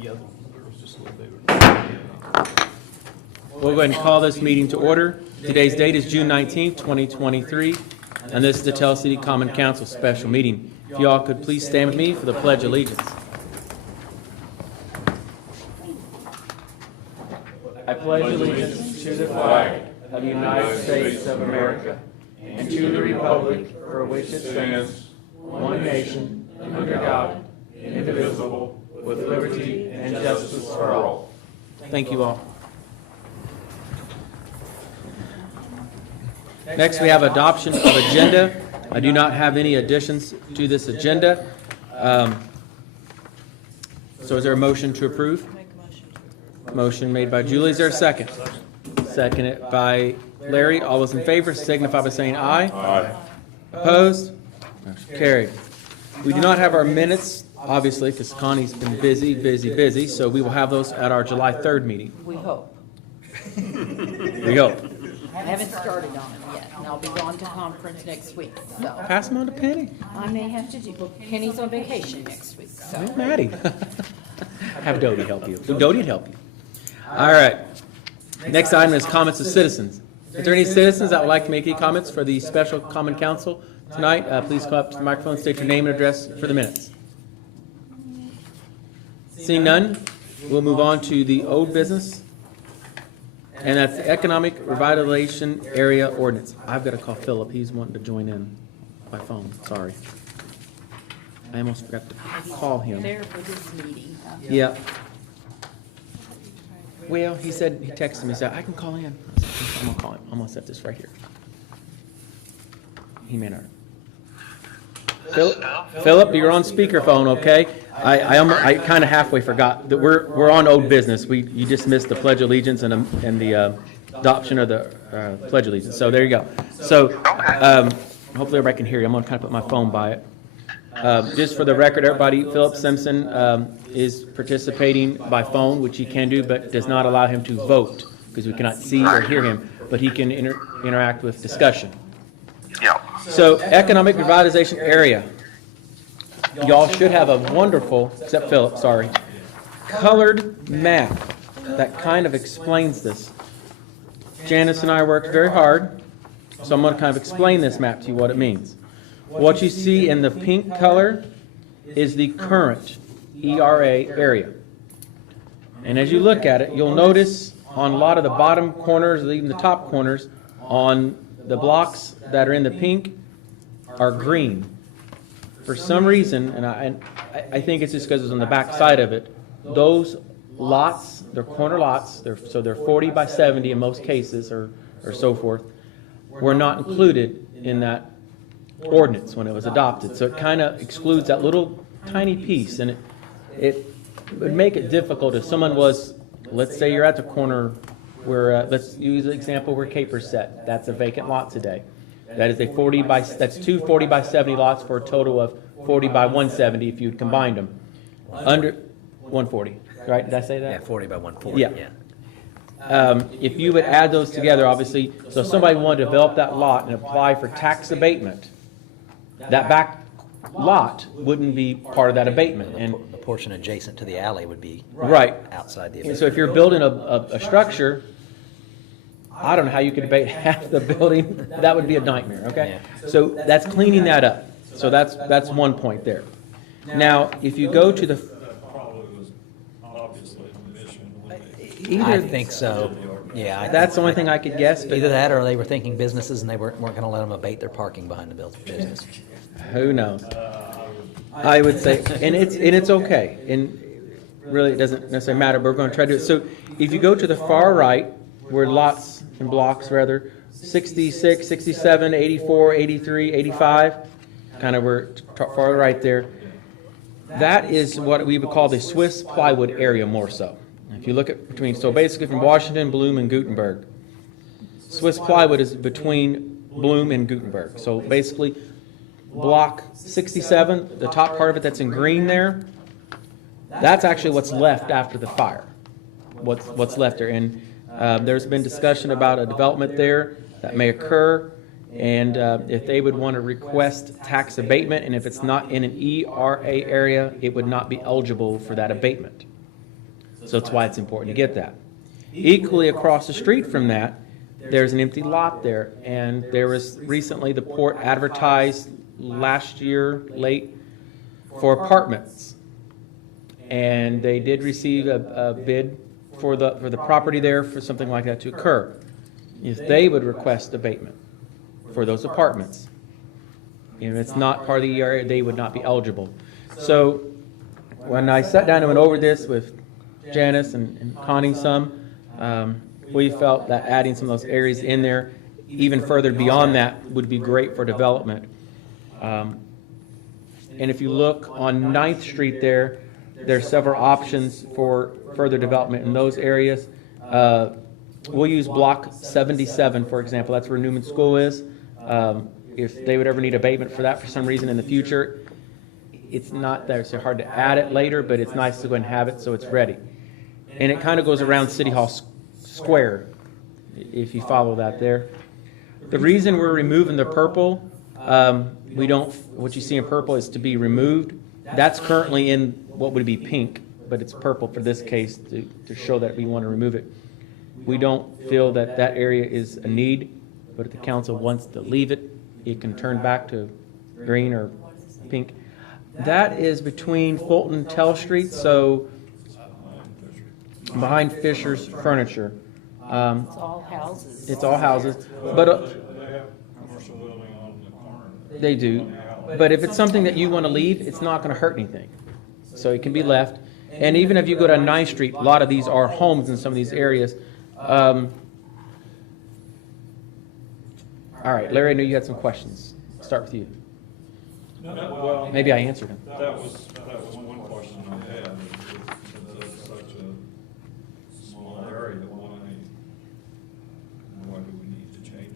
The other one was just a little bigger. We'll go ahead and call this meeting to order. Today's date is June 19th, 2023, and this is the Tell City Common Council special meeting. If you all could please stand with me for the Pledge of Allegiance. I pledge allegiance to the flag of the United States of America and to the republic for which it stands, one nation, under God, indivisible, with liberty and justice for all. Thank you all. Next, we have adoption of agenda. I do not have any additions to this agenda. So is there a motion to approve? Motion made by Julie. Is there a second? Seconded by Larry. All those in favor signify by saying aye. Aye. Opposed? Motion carried. We do not have our minutes, obviously, because Connie's been busy, so we will have those at our July 3rd meeting. We hope. We go. I haven't started on it yet, and I'll be gone to conference next week, so Pass them on to Penny. I may have to do, well, Penny's on vacation next week, Hey, so. Maddie. Have Dodie help you. Dodie'd help you. All right. Next item is comments of citizens. Is there any citizens that would like to make any comments for the special common council tonight? Please come up to the microphone, state your name and address for the minutes. Seeing none, we'll move on to the old business, and that's the Economic Revitalization Area Ordinance. I've got to call Philip. He's wanting to join in by phone. Sorry. I almost forgot to call him. There for this meeting. Yeah. Well, he said, he texted me, he said, I can call in. I said, I'm gonna call him. I'm gonna set this right here. He may not. Philip, you're on speakerphone, okay? I kind of halfway forgot that we're on old business. You just missed the Pledge of Allegiance and the adoption of the Pledge of Allegiance. So there you go. So hopefully everybody can hear you. I'm gonna kind of put my phone by it. Just for the record, everybody, Philip Simpson is participating by phone, which he can do, but does not allow him to vote because we cannot see or hear him, but he can interact with discussion. Yeah. So, Economic Revitalization Area. Y'all should have a wonderful, except Philip, sorry, colored map that kind of explains this. Janice and I worked very hard, so I'm going to kind of explain this map to you, what it means. What you see in the pink color is the current ERA area. And as you look at it, you'll notice on a lot of the bottom corners, even the top corners, on the blocks that are in the pink are green. For some reason, and I think it's just because it's on the back side of it, those lots, they're corner lots, so they're 40 by 70 in most cases, or so forth, were not included in that ordinance when it was adopted. So it kind of excludes that little tiny piece, and it would make it difficult if someone was, let's say you're at the corner where, let's use the example where Caper's set. That's a vacant lot today. That is that's two 40 by 70 lots for a total of 40 by 170 if you'd combined them. Under 140, right? Did I say that? Yeah, 40 by 140. Yeah. If you would add those together, obviously, so if somebody wanted to develop that lot and apply for tax abatement, that back lot wouldn't be part of that abatement. And The portion adjacent to the alley would be right. outside the And so if you're building a structure, I don't know how you could abate half the building. That would be a nightmare, okay? So that's cleaning that up. So that's one point there. Now, if you go to the... That probably was obviously the mission. I think so. Yeah, That's the only thing I could guess, either but that or they were thinking businesses and they weren't going to let them abate their parking behind the business. who knows? I would say, and it's okay. And really, it doesn't necessarily matter, but we're going to try to do it. So if you go to the far right, where lots and blocks, rather, 66, 67, 84, 83, 85, kind of we're far right there. That is what we would call the Swiss plywood area more so. If you look at between, so basically from Washington, Bloom, and Gutenberg. Swiss plywood is between Bloom and Gutenberg. So basically, block 67, the top part of it that's in green there, that's actually what's left after the fire. What's left there. And there's been discussion about a development there that may occur, and if they would want to request tax abatement, and if it's not in an ERA area, it would not be eligible for that abatement. So that's why it's important to get that. Equally across the street from that, there's an empty lot there, and there was recently the port advertised last year, late, for apartments. And they did receive a bid for the property there for something like that to occur. If they would request abatement for those apartments, if it's not part of the area, they would not be eligible. So when I sat down and went over this with Janice and Connie some, we felt that adding some of those areas in there, even further beyond that, would be great for development. And if you look on 9th Street there's several options for further development in those areas. We'll use Block 77, for example. That's where Newman School is. If they would ever need abatement for that for some reason in the future, it's not that it's hard to add it later, but it's nice to go and have it so it's ready. And it kind of goes around City Hall Square, if you follow that there. The reason we're removing the purple, what you see in purple is to be removed. That's currently in what would be pink, but it's purple for this case to show that we want to remove it. We don't feel that that area is a need, but if the council wants to leave it, it can turn back to green or pink. That is between Fulton and Tell Street, so behind Fisher's Furniture. It's all houses. It's all houses, but They have commercial building on the corner. they do. But if it's something that you want to leave, it's not going to hurt anything. So it can be left. And even if you go to 9th Street, a lot of these are homes in some of these areas. All right, Larry, I know you had some questions. Start with you. No, well, Maybe I answered them. that was one question I had. Since it's such a small area, why do we need to change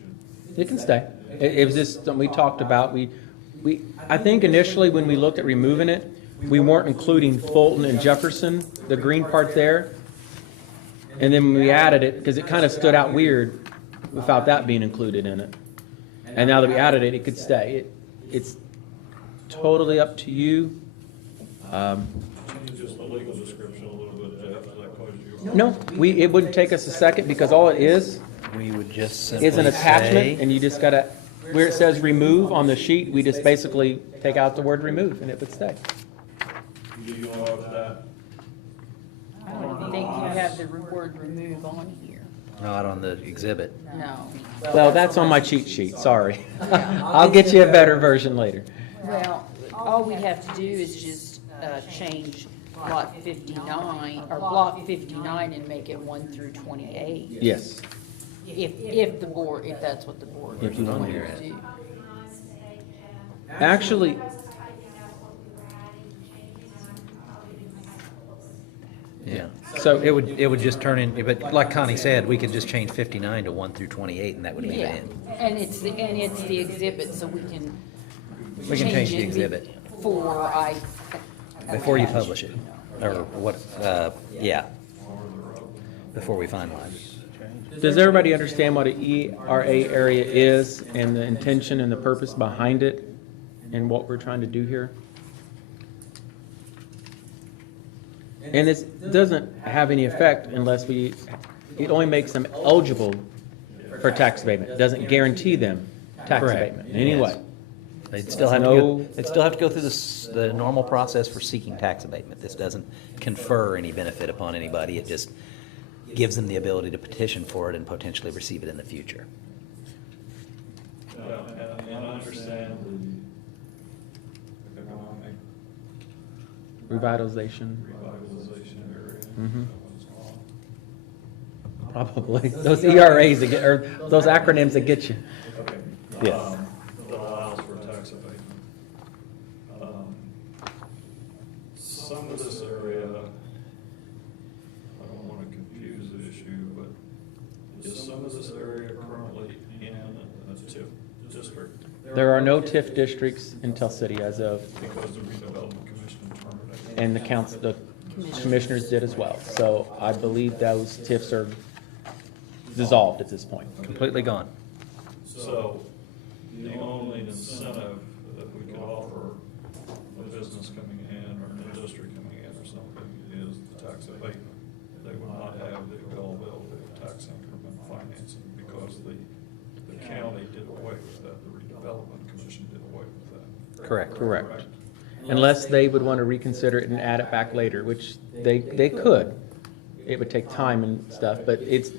it? It can stay. It was just something we talked about. I think initially when we looked at removing it, we weren't including Fulton and Jefferson, the green part there. And then when we added it, because it kind of stood out weird without that being included in it. And now that we added it, it could stay. It's totally up to you. Change just the legal description a little bit, Jeff, does that cause you? No, it wouldn't take us a second because all it is We would just simply an attachment, say- and you just gotta, where it says remove on the sheet, we just basically take out the word remove and it would stay. Do you know of that? I don't think you have the word remove on here. Not on the exhibit. No. Well, that's on my cheat sheet, sorry. I'll get you a better version later. Well, all we have to do is just change Lot 59, or Block 59 and make it 1 through 28. Yes. If that's what the board If you want wanted to. to do. Actually, Yeah. so It would just turn in, but like Connie said, we could just change 59 to 1 through 28, and that would leave Yeah, it in. and it's the exhibit, so we can. We can change the it exhibit before you publish it, or what, yeah, before we finalize. does everybody understand what an ERA area is and the intention and the purpose behind it and what we're trying to do here? And this doesn't have any effect unless it only makes them eligible for tax abatement. It doesn't guarantee them tax Correct. abatement in any Yes. way. They'd still have to No- go through the normal process for seeking tax abatement. This doesn't confer any benefit upon anybody. It just gives them the ability to petition for it and potentially receive it in the future. And I understand the economic Revitalization, revitalization area. Mhm. That one's gone. probably. Those ERAs that get, or those acronyms that get you. Okay. Yes. That allows for tax abatement. Some of this area, I don't want to confuse the issue, but is some of this area currently in a TIF district? There are no TIF districts in Tell City as of, Because the redevelopment commission terminated. and the commissioners did as well. So I believe those TIFs are dissolved at this point. Completely gone. So the only incentive that we could offer a business coming in or an industry coming in or something is the tax abatement. the availability of tax increment financing because the county did away with that, the redevelopment commission did away with that. Correct. Correct. Unless they would want to reconsider it and add it back later, which they could. It would take time and stuff, but it's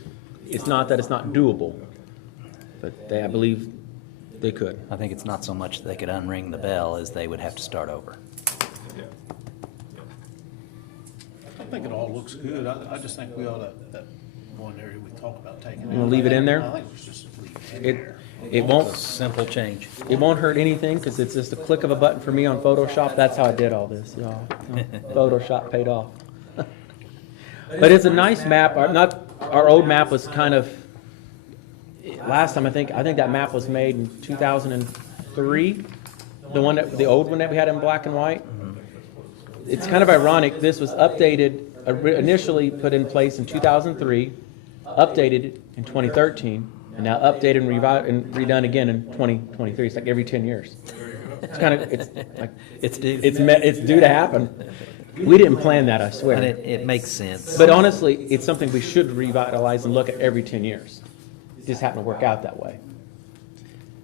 not that it's not doable. But I believe they could. I think it's not so much they could unring the bell as they would have to start over. Yeah. I think it all looks good. I just think we ought to, that one area we talked about taking. You wanna leave it in there? I think we should just leave it in It, there. it It's a won't, simple change. it won't hurt anything because it's just a click of a button for me on Photoshop. That's how I did all this, y'all. Photoshop paid off. But it's a nice map. Our old map was kind of, last time I think that map was made in 2003. The old one that we had in black and white. It's kind of ironic. This was updated, initially put in place in 2003, updated in 2013, and now updated and redone again in 2023. It's like every 10 years. It's kind of, it's like, It's due. it's due to happen. We didn't plan that, I And swear. it makes sense. But honestly, it's something we should revitalize and look at every 10 years. It just happened to work out that way.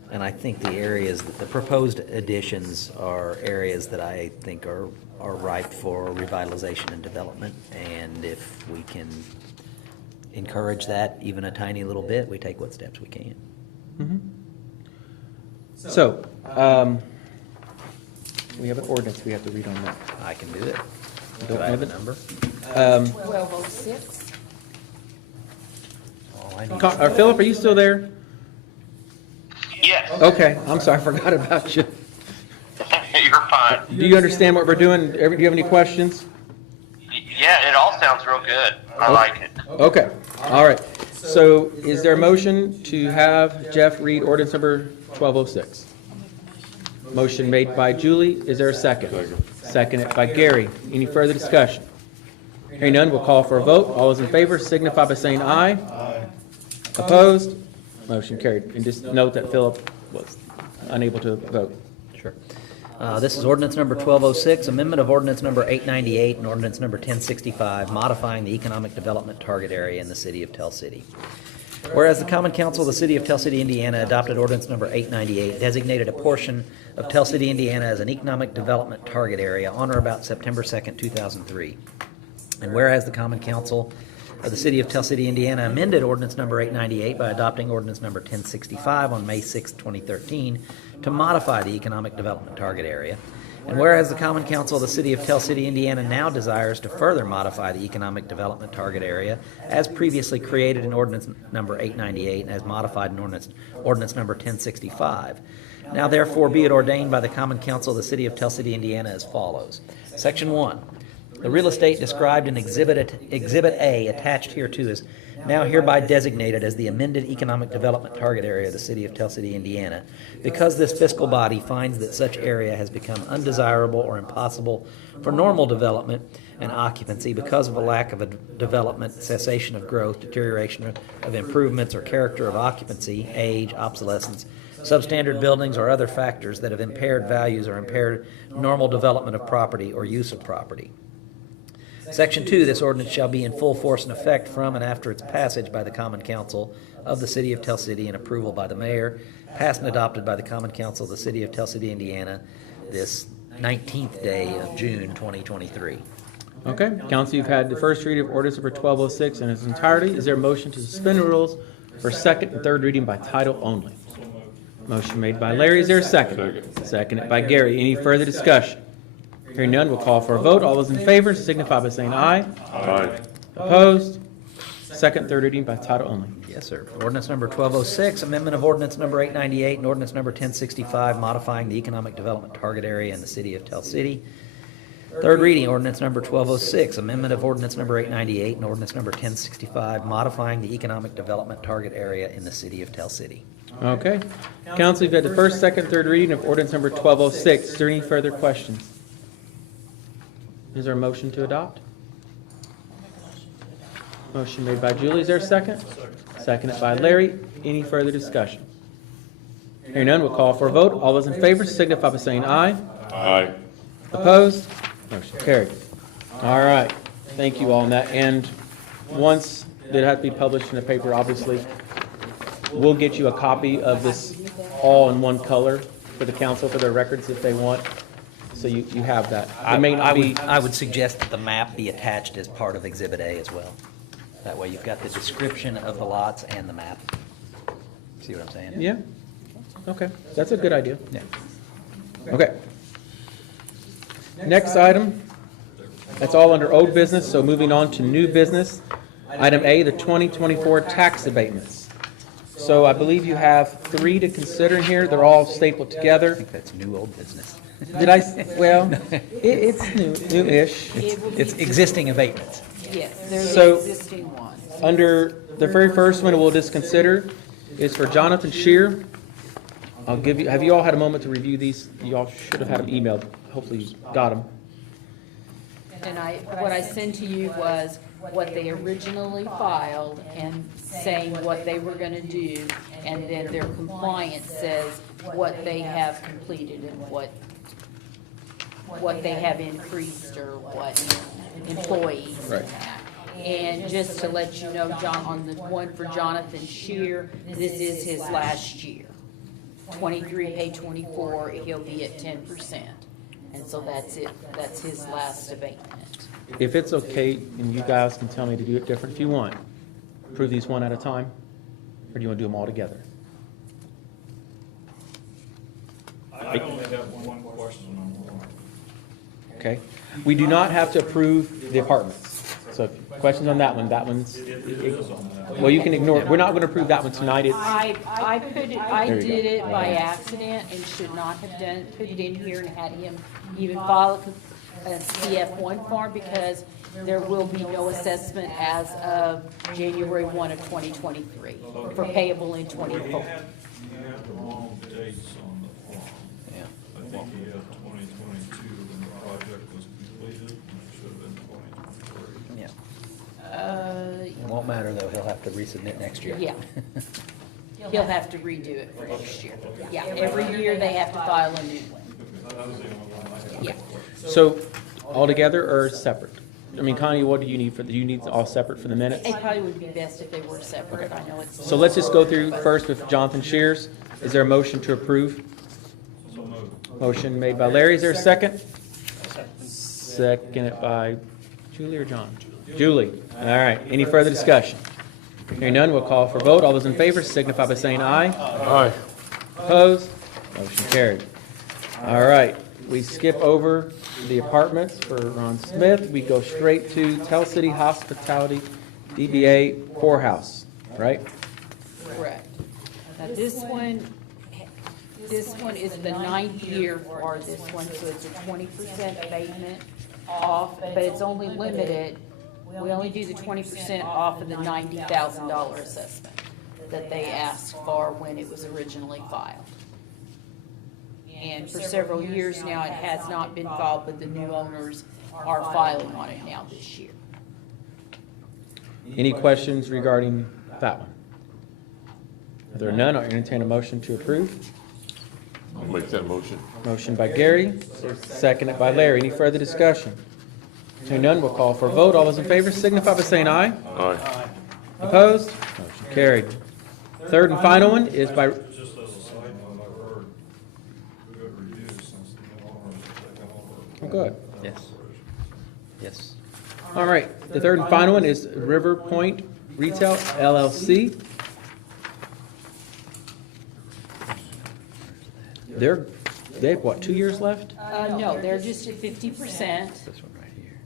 And I think the areas, the proposed additions are areas that I think are ripe for revitalization and development. And if we can encourage that even a tiny little bit, we take what steps we can. So, we have an ordinance we have to read on that. I can do it. Don't Do I have have a it? number? 1206. All I need- Philip, are you still there? Yes, Okay, I'm sorry, I forgot about you. you're fine. Do you understand what we're doing? Do you have any questions? Yeah, it all sounds real good. I like it. Okay, all right. So is there a motion to have Jeff read ordinance number 1206? Motion made by Julie. Is there a second? Seconded by Gary. Any further discussion? Hearing none, we'll call for a vote. All those in favor signify by saying aye. Aye. Opposed? Motion carried. And just note that Philip was unable to vote. Sure. This is ordinance number 1206, amendment of ordinance number 898 and ordinance number 1065, modifying the economic development target area in the city of Tell City. Whereas the Common Council of the City of Tell City, Indiana adopted ordinance number 898, designated a portion of Tell City, Indiana as an economic development target area on or about September 2nd, 2003. And whereas the Common Council of the City of Tell City, Indiana amended ordinance number 898 by adopting ordinance number 1065 on May 6, 2013 to modify the economic development target area. And whereas the Common Council of the City of Tell City, Indiana now desires to further modify the economic development target area as previously created in ordinance number 898 and as modified in ordinance number 1065. Now therefore be it ordained by the Common Council of the City of Tell City, Indiana as follows. Section 1. The real estate described in Exhibit A attached hereto is now hereby designated as the amended economic development target area of the City of Tell City, Indiana, because this fiscal body finds that such area has become undesirable or impossible for normal development and occupancy because of a lack of a development, cessation of growth, deterioration of improvements or character of occupancy, age, obsolescence, substandard buildings, or other factors that have impaired values or impaired normal development of property or use of property. Section 2, this ordinance shall be in full force and effect from and after its passage by the Common Council of the City of Tell City and approval by the mayor, passed and adopted by the Common Council of the City of Tell City, Indiana, this 19th day of June 2023. Okay, council, you've had the first reading of ordinance number 1206 in its entirety. Is there a motion to suspend the rules for second and third reading by title only? Motion made by Larry. Is there a second? Seconded by Gary. Any further discussion? Hearing none, we'll call for a vote. All those in favor signify by saying aye. Aye. Opposed? Second, third reading by title only. Yes, sir. Ordinance number 1206, amendment of ordinance number 898 and ordinance number 1065, modifying the economic development target area in the City of Tell City. Third reading, ordinance number 1206, amendment of ordinance number 898 and ordinance number 1065, modifying the economic development target area in the City of Tell City. Okay. Council, you've had the first, second, third reading of ordinance number 1206. Is there any further questions? Is there a motion to adopt? Motion made by Julie. Is there a second? Seconded by Larry. Any further discussion? Hearing none, we'll call for a vote. All those in favor signify by saying aye. Aye. Opposed? Motion carried. All right. Thank you all on that. And once that have to be published in the paper, obviously. We'll get you a copy of this all in one color for the council, for their records if they want. So you have that. It may not be, I would suggest that the map be attached as part of Exhibit A as well. That way you've got the description of the lots and the map. See what I'm saying? yeah? Okay, that's a good idea. Yeah. Okay. Next item, that's all under old business, so moving on to new business. Item A, the 2024 tax abatements. So I believe you have 3 to consider in here. They're all stapled I together. think that's new old business. Did I, well, it's new-ish. It's existing abatements. Yes, they're So- the existing ones. Under, the very first one we'll just consider is for Jonathan Shear. I'll give you, have you all had a moment to review these? You all should have had them emailed. Hopefully you got them. And what I sent to you was what they originally filed and saying what they were gonna do, and then their compliance says what they have completed and what they have increased or what employees and Right. that. And just to let you know, John, on the one for Jonathan Shear, this is his last year. 23, pay 24, he'll be at 10%. And so that's it, that's his last abatement. If it's okay, and you guys can tell me to do it different if you want, approve these one at a time, or do you want to do them all together? I only have one question on one. Okay? We do not have to approve the apartments. So if questions on that one's, It is on that. well, you can ignore it. We're not going to approve that one tonight. It's, I put it, I There you did go. it by accident and should not have done, put it in here and had him even file a CF1 form because there will be no assessment as of January 1 of 2023 for payable in You 24. had the wrong dates on the form. Yeah. I think you had 2022 when the project was completed, and it should have been 2023. Yeah. It won't matter though, he'll have to resubmit next year. Yeah. He'll have to redo it for next year. Yeah, every year they have to file a new one. That was the only one I had. Yeah. so, all together or separate? I mean, Connie, what do you need do you need all separate for the minutes? It probably would be best if they were separate. I know it's. So let's just go through first with Jonathan Shears. Is there a motion to approve? So moved. Motion made by Larry. Is there a second? Seconded by Julie or John? Julie. All right. Any further discussion? Hearing none, we'll call for vote. All those in favor signify by saying aye. Aye. Opposed? Motion carried. All right. We skip over the apartments for Ron Smith. We go straight to Tell City Hospitality, DBA Poorhouse, right? Correct. Now, this one is the 9th year for this one, so it's a 20% abatement off, but it's only limited. We only do the 20% off of the $90,000 assessment that they asked for when it was originally filed. And for several years now, it has not been filed, but the new owners are filing on it now this year. Any questions regarding that one? If there are none, I'll entertain a motion to approve. I'll make that motion. Motion by Gary, seconded by Larry. Any further discussion? Hearing none, we'll call for a vote. All those in favor signify by saying aye. Aye. Opposed? Motion carried. Third and final one is by, Just as a side note, I've heard good reviews since the new owners have taken over. oh, good. Yes. Yes. All right, the third and final one is River Point Retail LLC. They have what, 2 years left? No, they're just at 50%. This one right here.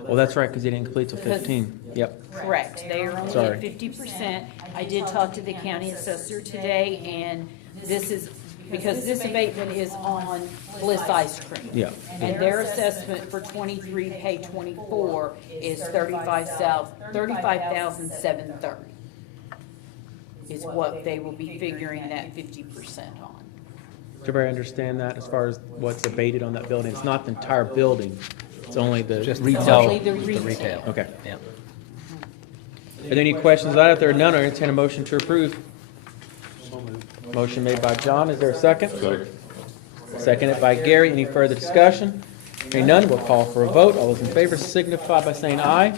Well, that's right, because they didn't complete till 15. Yep. Correct, they are only Sorry. at 50%. I did talk to the county assessor today, and this is, because this abatement is on Bliss Ice Cream. Yeah. And their assessment for 23, pay 24 is $35,730 is what they will be figuring that 50% on. Does everybody understand that as far as what's abated on that building? It's not the entire building, it's only the Just retail. Only the The retail. retail. Okay. Yeah. Are there any questions on that? If there are none, I entertain a motion to approve. So moved. Motion made by John, is there a second? Second. Seconded by Gary. Any further discussion? Hearing none, we'll call for a vote. All those in favor signify by saying aye.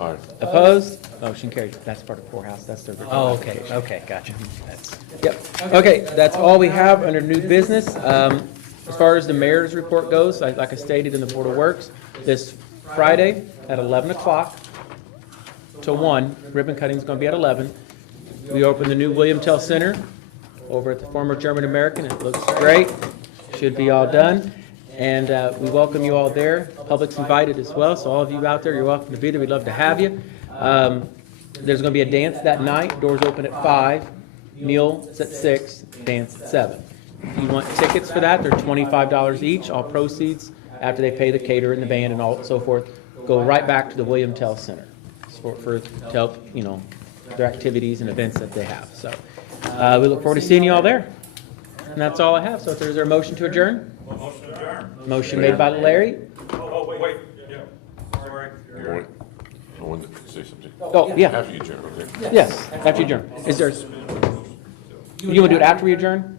Aye. Opposed? Motion carried. That's part of poorhouse, that's their. Oh, okay, okay, gotcha. That's, Yep. Okay, that's all we have under new business. As far as the mayor's report goes, like I stated in the Board of Works, this Friday at 11 o'clock to 1, ribbon cutting is going to be at 11. We open the new William Tell Center over at the former German American. It looks great. Should be all done. And we welcome you all there. Public's invited as well, so all of you out there, you're welcome to be there. We'd love to have you. There's going to be a dance that night. Doors open at 5. Meal is at 6. Dance at 7. If you want tickets for that, they're $25 each. All proceeds, after they pay the caterer and the band and all so forth, go right back to the William Tell Center to help, their activities and events that they have. So we look forward to seeing you all there. And that's all I have. So if there's a motion to adjourn? Motion to adjourn. Motion made by Larry. Oh, wait, yeah, sorry. I wanted to say something. Oh, yeah, After you adjourn, okay? yes, after you adjourn. Is there, you want to do it after we adjourn?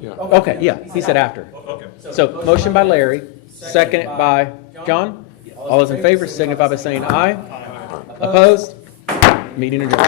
Yeah. Okay, yeah, he said after. Okay. So motion by Larry, second by John. All those in favor signify by saying aye. Opposed? Meeting adjourned.